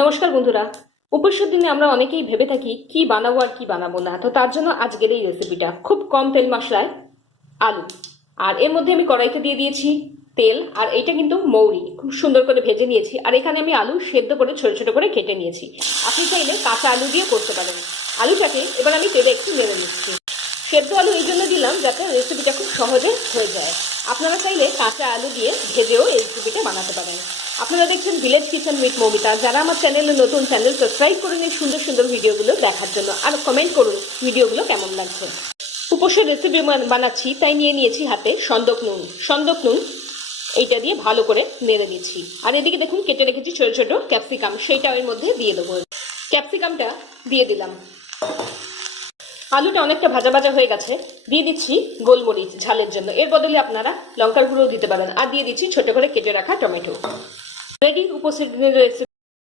নমস্কার বন্ধুরা। উপোসের দিনে আমরা অনেকেই ভেবে থাকি কি বানাবো আর কি বানাবো না, তো তার জন্য আজকের এই রেসিপিটা খুব কম তেল মশলায় আলু, আর এর মধ্যে আমি কড়াইতে দিয়ে দিয়েছি তেল, আর এইটা কিন্তু মৌরি খুব সুন্দর করে ভেজে নিয়েছি। আর এখানে আমি আলু সেদ্ধ করে ছোট ছোট করে কেটে নিয়েছি। আপনি চাইলে কাঁচা আলু দিয়ে করতে পারেন। আলুটাকে এবার আমি তেলে একটু নেড়ে নিচ্ছি। সেদ্ধ আলু এই জন্য দিলাম যাতে রেসিপিটা খুব সহজে হয়ে যায়। আপনারা চাইলে কাঁচা আলু দিয়ে ভেজেও এই রেসিপিটা বানাতে পারেন। আপনারা দেখছেন ভিলেজ কিচেন উইথ মৌমিতা। যারা আমার চ্যানেলে নতুন, চ্যানেল সাবস্ক্রাইব করে নিন সুন্দর সুন্দর ভিডিওগুলো দেখার জন্য, আর কমেন্ট করুন ভিডিওগুলো কেমন লাগছে। উপোসের রেসিপি বানাচ্ছি, তাই নিয়ে নিয়েছি হাতে সন্দক নুন এইটা দিয়ে ভালো করে নেড়ে দিচ্ছি। আর এদিকে দেখুন কেটে রেখেছি ছোট ছোট ক্যাপসিকাম, সেইটা এর মধ্যে দিয়ে দেবো। ক্যাপসিকামটা দিয়ে দিলাম। আলুটা অনেকটা ভাজা ভাজা হয়ে গেছে, দিয়ে দিচ্ছি গোলমরিচ ঝালের জন্য, এর বদলে আপনারা লঙ্কার গুঁড়ো দিতে পারেন। আর দিয়ে দিচ্ছি ছোট করে কেটে রাখা টমেটো। রেডি উপোসের দিনের রেসিপি।